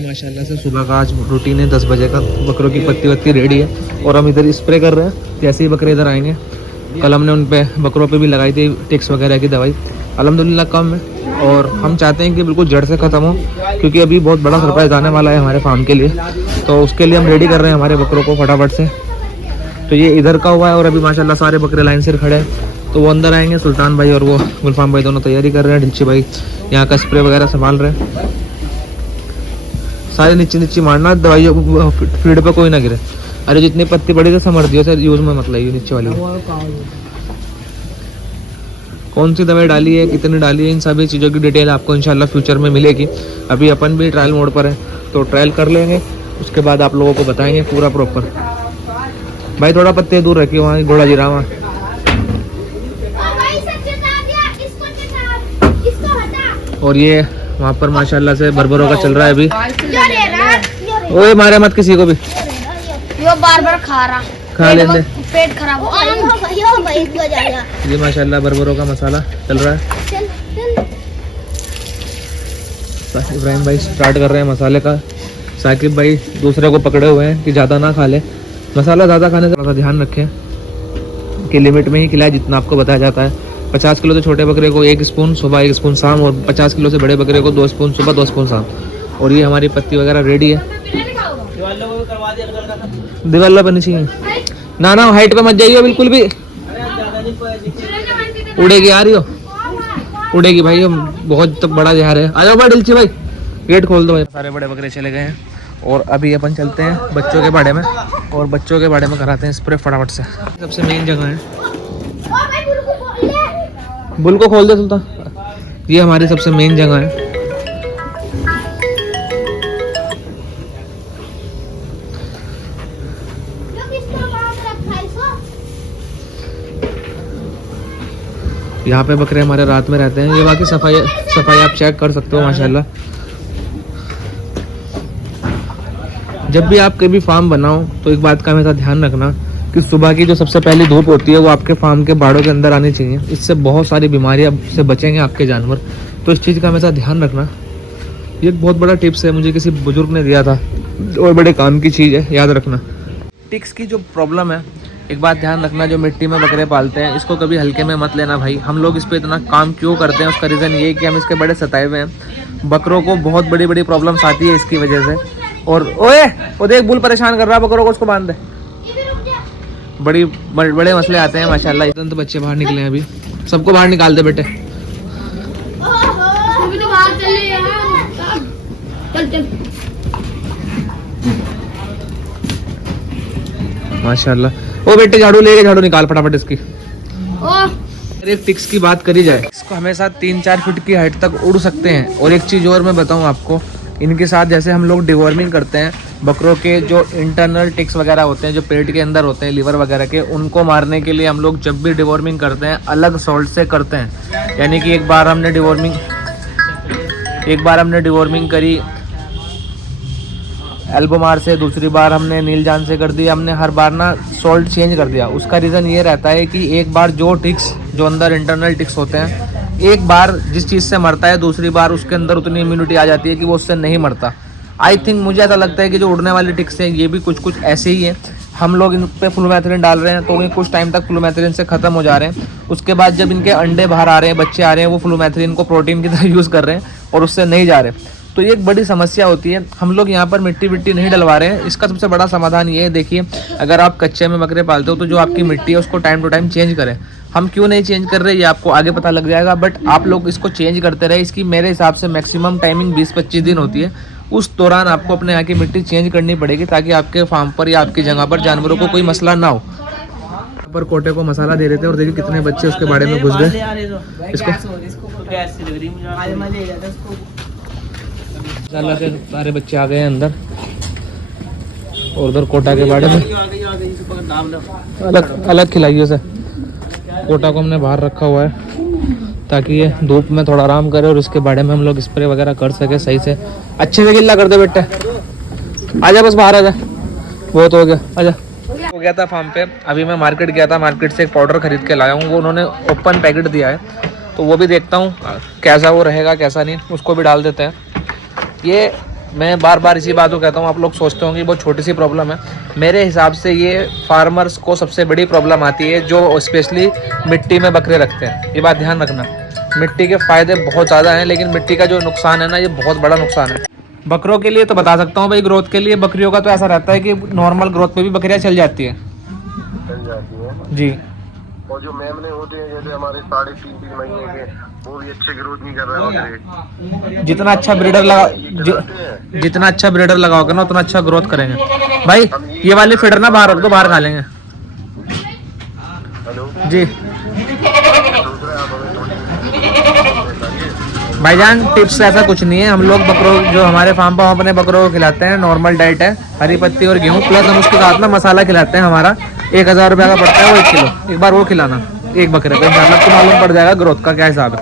माशाल्लाह से सुबह का आज रूटीन है 10 बजे का। बकरों की पत्ती वत्ती रेडी है और हम इधर स्प्रे कर रहे हैं। जैसे ही बकरे इधर आएंगे, कल हमने उन पे बकरों पे भी लगाई थी टिक्स वगैरह की दवाई, अल्हम्दुलिल्लाह कम है। और हम चाहते हैं कि बिल्कुल जड़ से ख़त्म हो, क्योंकि अभी बहुत बड़ा सरप्राइज़ आने वाला है हमारे फार्म के लिए। तो उसके लिए हम रेडी कर रहे हैं हमारे बकरों को फटाफट से। तो ये इधर का हुआ है और अभी माशाल्लाह सारे बकरे लाइन से खड़े हैं। तो वो अंदर आएंगे, सुल्तान भाई और वो गुलफाम भाई दोनों तैयारी कर रहे हैं। ढिंची भाई यहाँ का स्प्रे वगैरह संभाल रहे हैं। सारे नीचे मारना, दवाई फीड पे कोई ना गिरे। अरे जितनी पत्ती पड़ी थी समझ दियो सर, यूज में मत लाइए नीचे वाली। कौन सी दवाई डाली है, कितनी डाली है, इन सभी चीज़ों की डिटेल आपको इंशाल्लाह फ्यूचर में मिलेगी। अभी अपन भी ट्रायल मोड पर है, तो ट्रायल कर लेंगे, उसके बाद आप लोगों को बताएंगे पूरा प्रॉपर। भाई थोड़ा पत्ते दूर रखिए, वहाँ घोड़ा जी रहा वहाँ। और ये वहाँ पर माशाल्लाह से बरबरों का चल रहा है अभी। ओए मारे मत किसी को भी, यो बार खा लेंगे, पेट खराब हो। ये माशाल्लाह बरबरों का मसाला चल रहा है। इब्राहिम भाई स्टार्ट कर रहे हैं मसाले का। साकिब भाई दूसरे को पकड़े हुए हैं कि ज़्यादा ना खा ले। मसाला ज़्यादा खाने से थोड़ा ध्यान रखें कि लिमिट में ही खिलाए जितना आपको बताया जाता है। 50 किलो से छोटे बकरे को 1 स्पून सुबह 1 स्पून शाम, और 50 किलो से बड़े बकरे को 2 स्पून सुबह 2 स्पून शाम। और ये हमारी पत्ती वगैरह रेडी है। दीवार बनी चाहिए ना, हाइट पे मत जाइए बिल्कुल भी, उड़ेगी। आ रही हो, उड़ेगी भाई, बहुत बड़ा जहर है। आ जाओ भाई डिल्ची भाई, गेट खोल दो भाई। सारे बड़े बकरे चले गए हैं और अभी अपन चलते हैं बच्चों के बाड़े में, और बच्चों के बाड़े में कराते हैं स्प्रे फटाफट से। सबसे मेन जगह है, बुल को खोल दे सुल्तान। ये हमारी सबसे मेन जगह है। यहाँ पे बकरे हमारे रात में रहते हैं। ये बाकी सफाई आप चेक कर सकते हो माशाल्लाह। जब भी आप कभी फार्म बनाओ तो एक बात का हमेशा ध्यान रखना कि सुबह की जो सबसे पहली धूप होती है वो आपके फार्म के बाड़ों के अंदर आनी चाहिए। इससे बहुत सारी बीमारियां से बचेंगे आपके जानवर। तो इस चीज़ का हमेशा ध्यान रखना। ये एक बहुत बड़ा टिप्स है, मुझे किसी बुजुर्ग ने दिया था और बड़े काम की चीज़ है, याद रखना। टिक्स की जो प्रॉब्लम है, एक बात ध्यान रखना, जो मिट्टी में बकरे पालते हैं इसको कभी हल्के में मत लेना भाई। हम लोग इस पर इतना काम क्यों करते हैं, उसका रीज़न ये है कि हम इसके बड़े सताए हुए हैं। बकरों को बहुत बड़ी बड़ी प्रॉब्लम्स आती है इसकी वजह से। और ओए वो देख बुल परेशान कर रहा है बकरों को, उसको बांध दे। बड़े मसले आते हैं माशाल्लाह। तो बच्चे बाहर निकले हैं अभी, सबको बाहर निकाल दे बेटे। माशाल्लाह। ओ बेटे झाड़ू ले, झाड़ू निकाल फटाफट इसकी। एक टिक्स की बात करी जाए, इसको हमेशा 3-4 फीट की हाइट तक उड़ सकते हैं। और एक चीज़ और मैं बताऊं आपको, इनके साथ जैसे हम लोग डिवॉर्मिंग करते हैं, बकरों के जो इंटरनल टिक्स वगैरह होते हैं जो पेट के अंदर होते हैं, लीवर वगैरह के, उनको मारने के लिए हम लोग जब भी डिवॉर्मिंग करते हैं अलग सॉल्ट से करते हैं। यानी कि एक बार हमने डिवॉर्मिंग करी एल्बोमार से, दूसरी बार हमने नीलजान से कर दी। हमने हर बार ना सॉल्ट चेंज कर दिया। उसका रीज़न ये रहता है कि एक बार जो टिक्स, जो अंदर इंटरनल टिक्स होते हैं, एक बार जिस चीज़ से मरता है दूसरी बार उसके अंदर उतनी इम्यूनिटी आ जाती है कि वो उससे नहीं मरता। आई थिंक मुझे ऐसा लगता है कि जो उड़ने वाली टिक्स हैं ये भी कुछ ऐसे ही है। हम लोग इन पे फ्लूमेथ्रिन डाल रहे हैं तो ये कुछ टाइम तक फ्लूमेथ्रिन से ख़त्म हो जा रहे हैं। उसके बाद जब इनके अंडे बाहर आ रहे हैं, बच्चे आ रहे हैं, वो फ्लूमेथ्रिन को प्रोटीन की तरह यूज़ कर रहे हैं और उससे नहीं जा रहे। तो ये एक बड़ी समस्या होती है। हम लोग यहाँ पर मिट्टी नहीं डलवा रहे हैं। इसका सबसे बड़ा समाधान ये है, देखिए अगर आप कच्चे में बकरे पालते हो तो जो आपकी मिट्टी है उसको टाइम टू टाइम चेंज करें। हम क्यों नहीं चेंज कर रहे ये आपको आगे पता लग जाएगा, बट आप लोग इसको चेंज करते रहे। इसकी मेरे हिसाब से मैक्सिमम टाइमिंग 20-25 दिन होती है। उस दौरान आपको अपने यहाँ की मिट्टी चेंज करनी पड़ेगी ताकि आपके फार्म पर या आपकी जगह पर जानवरों को कोई मसला ना हो। पर कोटे को मसाला दे रहे थे और देखिए कितने बच्चे उसके बारे में घुस गए। इसको सारे बच्चे आ गए हैं अंदर और उधर कोटा के बाड़े में अलग खिलाइए उसे। कोटा को हमने बाहर रखा हुआ है ताकि ये धूप में थोड़ा आराम करे और इसके बाड़े में हम लोग स्प्रे वगैरह कर सके सही से। अच्छे से गिल्ला कर दे बेटे, आजा बस बाहर आजा, बहुत हो गया, आजा। हो गया था फार्म पे। अभी मैं मार्केट गया था, मार्केट से एक पाउडर खरीद के लाया हूँ। वो उन्होंने ओपन पैकेट दिया है तो वो भी देखता हूँ कैसा वो रहेगा कैसा नहीं, उसको भी डाल देते हैं। ये मैं बार बार इसी बात को कहता हूँ, आप लोग सोचते होंगे बहुत छोटी सी प्रॉब्लम है, मेरे हिसाब से ये फार्मर्स को सबसे बड़ी प्रॉब्लम आती है जो स्पेशली मिट्टी में बकरे रखते हैं। ये बात ध्यान रखना, मिट्टी के फ़ायदे बहुत ज़्यादा हैं लेकिन मिट्टी का जो नुकसान है ना, ये बहुत बड़ा नुकसान है। बकरों के लिए तो बता सकता हूँ भाई, ग्रोथ के लिए बकरियों का तो ऐसा रहता है कि नॉर्मल ग्रोथ पे भी बकरियाँ चल जाती है जी। और जो मेमने होते हैं जैसे हमारे 3.5 महीने के, वो भी अच्छे ग्रोथ नहीं कर रहे बकरे। जितना अच्छा ब्रीडर जितना अच्छा ब्रीडर लगाओगे ना उतना अच्छा ग्रोथ करेंगे भाई। ये वाले फीडर ना बाहर रख दो, बाहर खा लेंगे। हेलो जी दूसरा आप हमें थोड़ी भाईजान, टिप्स ऐसा कुछ नहीं है। हम लोग बकरों जो हमारे फार्म पर हम अपने बकरों को खिलाते हैं, नॉर्मल डाइट है, हरी पत्ती और गेहूँ, प्लस हम उसके साथ में मसाला खिलाते हैं। हमारा 1000 रुपये का पड़ता है वो 1 किलो। एक बार वो खिलाना एक बकरे को, इंशाल्लाह आपको मालूम पड़ जाएगा ग्रोथ का क्या हिसाब है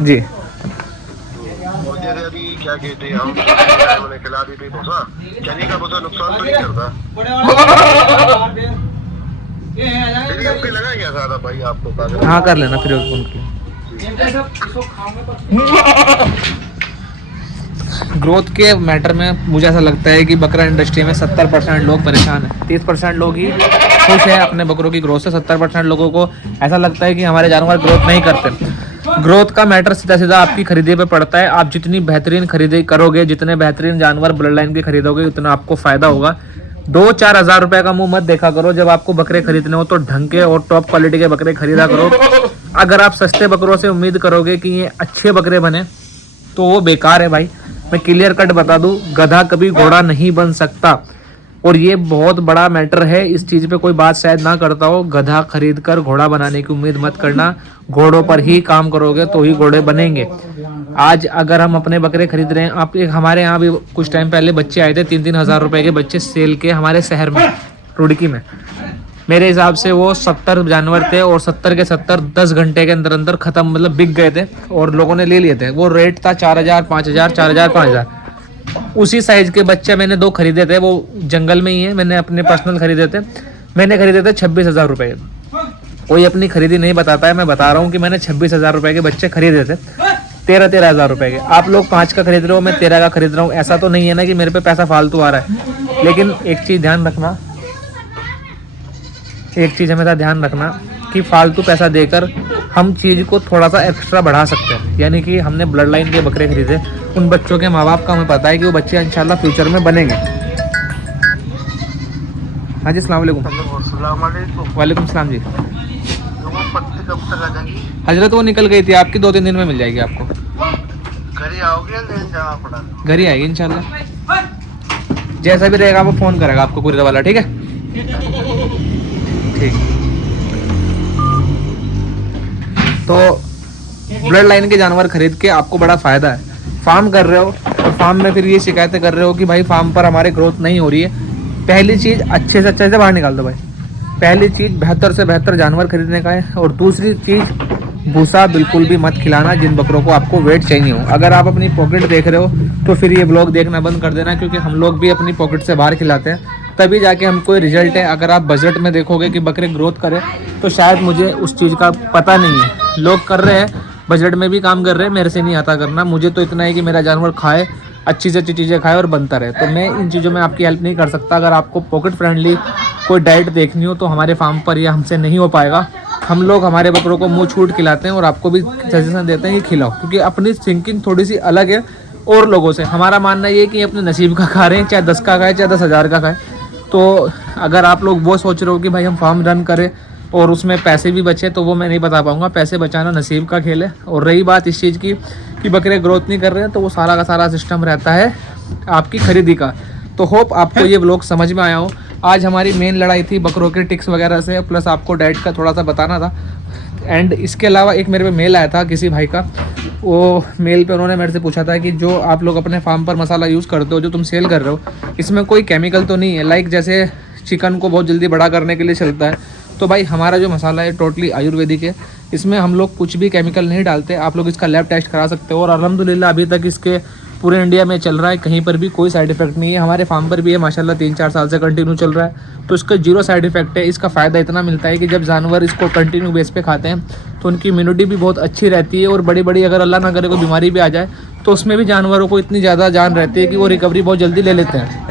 जी। और जैसे अभी क्या कहते हैं हम उन्हें खिला देते भूसा, चने का भूसा नुकसान तो नहीं करता। फिर हमके लगा क्या सादा भाई आपको? हाँ कर लेना फिर उनकी ग्रोथ के मैटर में। मुझे ऐसा लगता है कि बकरा इंडस्ट्री में 70% लोग परेशान हैं, 30% लोग ही खुश हैं अपने बकरों की ग्रोथ से। 70% लोगों को ऐसा लगता है कि हमारे जानवर ग्रोथ नहीं करते। ग्रोथ का मैटर सीधा सीधा आपकी खरीदे पे पड़ता है। आप जितनी बेहतरीन खरीदी करोगे, जितने बेहतरीन जानवर ब्लड लाइन के खरीदोगे, उतना आपको फ़ायदा होगा। 2-4 हज़ार रुपये का मुंह मत देखा करो। जब आपको बकरे खरीदने हो तो ढंग के और टॉप क्वालिटी के बकरे खरीदा करो। अगर आप सस्ते बकरों से उम्मीद करोगे कि ये अच्छे बकरे बने तो वो बेकार है भाई। मैं क्लियर कट बता दूं, गधा कभी घोड़ा नहीं बन सकता और ये बहुत बड़ा मैटर है। इस चीज़ पे कोई बात शायद ना करता हो। गधा खरीद कर घोड़ा बनाने की उम्मीद मत करना। घोड़ों पर ही काम करोगे तो ही घोड़े बनेंगे। आज अगर हम अपने बकरे खरीद रहे हैं, आप एक हमारे यहाँ भी कुछ टाइम पहले बच्चे आए थे, 3-3 हज़ार रुपये के बच्चे सेल के हमारे शहर में, रुड़की में। मेरे हिसाब से वो 70 जानवर थे और 70 के 70 10 घंटे के अंदर अंदर ख़त्म, मतलब बिक गए थे और लोगों ने ले लिए थे। वो रेट था 4000, 5000, 4000, 5000। उसी साइज़ के बच्चे मैंने 2 खरीदे थे, वो जंगल में ही है, मैंने अपने पर्सनल खरीदे थे। मैंने खरीदे थे 26,000 रुपये। कोई अपनी खरीदी नहीं बताता है, मैं बता रहा हूँ कि मैंने 26,000 रुपये के बच्चे खरीदे थे। 13-13 हज़ार रुपये के। आप लोग 5 का खरीद रहे हो, मैं 13 का खरीद रहा हूँ। ऐसा तो नहीं है ना कि मेरे पे पैसा फालतू आ रहा है। लेकिन एक चीज़ ध्यान रखना, एक चीज़ हमेशा ध्यान रखना कि फालतू पैसा देकर हम चीज़ को थोड़ा सा एक्स्ट्रा बढ़ा सकते हैं। यानी कि हमने ब्लड लाइन के बकरे खरीदे, उन बच्चों के माँ बाप का हमें पता है कि वो बच्चे इंशाल्लाह फ्यूचर में बनेंगे। हाँ जी, अस्सलाम वालेकुम। वालेकुम सलाम जी। हजरत वो निकल गई थी आपकी, 2-3 दिन में मिल जाएगी आपको। घर ही आओगे जाना पड़ा? घर ही आएगी इंशाल्लाह। जैसा भी रहेगा वो फ़ोन करेगा आपको कुरियर वाला, ठीक है? ठीक। तो ब्लड लाइन के जानवर खरीद के आपको बड़ा फ़ायदा है। फार्म कर रहे हो और फार्म में फिर ये शिकायतें कर रहे हो कि भाई फार्म पर हमारे ग्रोथ नहीं हो रही है। पहली चीज़ अच्छे से बाहर निकाल दो भाई। पहली चीज़ बेहतर से बेहतर जानवर खरीदने का है। और दूसरी चीज़ भूसा बिल्कुल भी मत खिलाना जिन बकरों को आपको वेट चाहिए हो। अगर आप अपनी पॉकेट देख रहे हो तो फिर ये ब्लॉग देखना बंद कर देना, क्योंकि हम लोग भी अपनी पॉकेट से बाहर खिलाते हैं, तभी जाके हमको रिजल्ट है। अगर आप बजट में देखोगे कि बकरे ग्रोथ करें तो शायद मुझे उस चीज़ का पता नहीं है। लोग कर रहे हैं, बजट में भी काम कर रहे हैं, मेरे से नहीं आता करना। मुझे तो इतना है कि मेरा जानवर खाए, अच्छी से अच्छी चीज़ें खाए और बनता रहे। तो मैं इन चीज़ों में आपकी हेल्प नहीं कर सकता। अगर आपको पॉकेट फ्रेंडली कोई डाइट देखनी हो तो हमारे फार्म पर यह हमसे नहीं हो पाएगा। हम लोग हमारे बकरों को मुँह छूट खिलाते हैं और आपको भी सजेशन देते हैं कि खिलाओ, क्योंकि अपनी थिंकिंग थोड़ी सी अलग है और लोगों से। हमारा मानना ये है कि अपने नसीब का खा रहे हैं, चाहे 10 का खाए चाहे 10,000 का खाए। तो अगर आप लोग वो सोच रहे हो कि भाई हम फार्म रन करें और उसमें पैसे भी बचे, तो वो मैं नहीं बता पाऊँगा। पैसे बचाना नसीब का खेल है। और रही बात इस चीज़ की कि बकरे ग्रोथ नहीं कर रहे हैं, तो वो सारा का सारा सिस्टम रहता है आपकी खरीदी का। तो होप आपको ये व्लॉग समझ में आया हो। आज हमारी मेन लड़ाई थी बकरों के टिक्स वगैरह से, प्लस आपको डाइट का थोड़ा सा बताना था। एंड इसके अलावा एक मेरे पे मेल आया था किसी भाई का। वो मेल पे उन्होंने मेरे से पूछा था कि जो आप लोग अपने फार्म पर मसाला यूज़ करते हो, जो तुम सेल कर रहे हो, इसमें कोई केमिकल तो नहीं है? लाइक जैसे चिकन को बहुत जल्दी बड़ा करने के लिए चलता है, तो भाई हमारा जो मसाला है टोटली आयुर्वेदिक है। इसमें हम लोग कुछ भी केमिकल नहीं डालते। आप लोग इसका लैब टेस्ट करा सकते हो और अल्हम्दुलिल्लाह अभी तक इसके पूरे इंडिया में चल रहा है, कहीं पर भी कोई साइड इफेक्ट नहीं है। हमारे फार्म पर भी है माशाल्लाह, 3-4 साल से कंटिन्यू चल रहा है, तो इसका 0 साइड इफेक्ट है। इसका फ़ायदा इतना मिलता है कि जब जानवर इसको कंटिन्यू बेस पे खाते हैं तो उनकी इम्यूनिटी भी बहुत अच्छी रहती है। और बड़ी बड़ी अगर अल्लाह ना करे कोई बीमारी भी आ जाए तो उसमें भी जानवरों को इतनी ज़्यादा जान रहती है कि वो रिकवरी बहुत जल्दी ले लेते हैं।